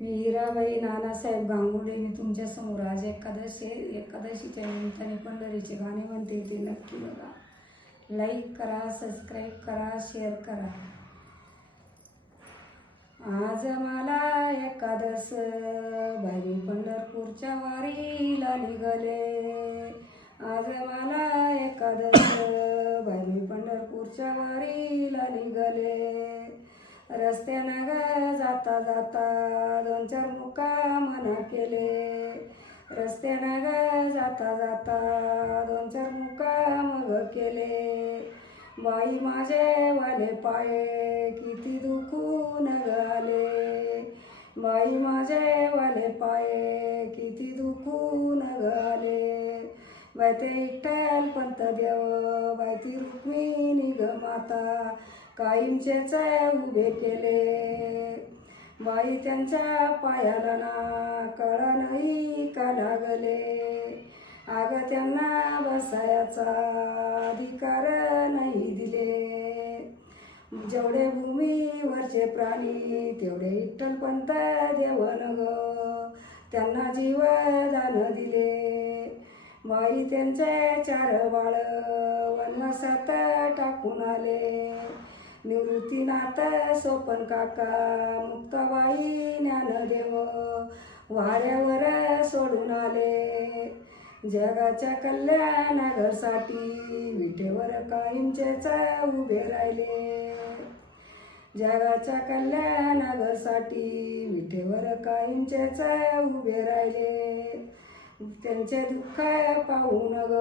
मी हिराबाई नानासाहेब गांगुर्डे. मी तुमच्यासमोर आज एकादशीच्या निमित्ताने पंढरीचे गाणे म्हणते, ते नक्की बघा. लाईक करा, सबस्क्राईब करा, शेअर करा. आज मला एकादश, बाई पंढरपूरच्या वारीला निघाले. आज मला एकादश, बाई पंढरपूरच्या वारीला निघाले. रस्त्यानं ग जाता जाता 2-4 मुक्काम केले. रस्त्यानं ग जाता जाता 2-4 मुक्काम केले. बाई माझे वाले पाये किती दुखून आले. बाई माझे वाले पाये किती दुखून आले. बाई ते विठ्ठल पंत देव, बाई ती रुक्मिणी ग माता, कायमचेच उभे केले. बाई त्यांच्या पायाला ना कळा नाही का लागले. आग त्यांना बसायचा अधिकार नाही दिले. जेवढे भूमीवरचे प्राणी तेवढे विठ्ठल पंत देवन ग, त्यांना जीवदान दिले. बाई त्यांचे 4 बाळ वनवासात टाकून आले. निवृत्तीनाथ सोपन काका, मुक्ताबाई ज्ञानदेव वाऱ्यावर सोडून आले. जगाच्या कल्याणासाठी विठेवर कायमचेच उभे राहिले. जगाच्या कल्याणासाठी विठेवर कायमचेच उभे राहिले. त्यांचे दुःख पाहून ग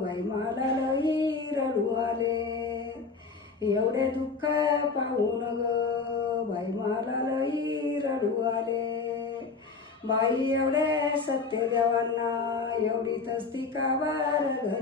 बाई मला लई रडू आले. एवढे दुःख पाहून ग बाई मला लई रडू आले. बाई एवढे सत्यदेवांना एवढी तस्ती का बार ग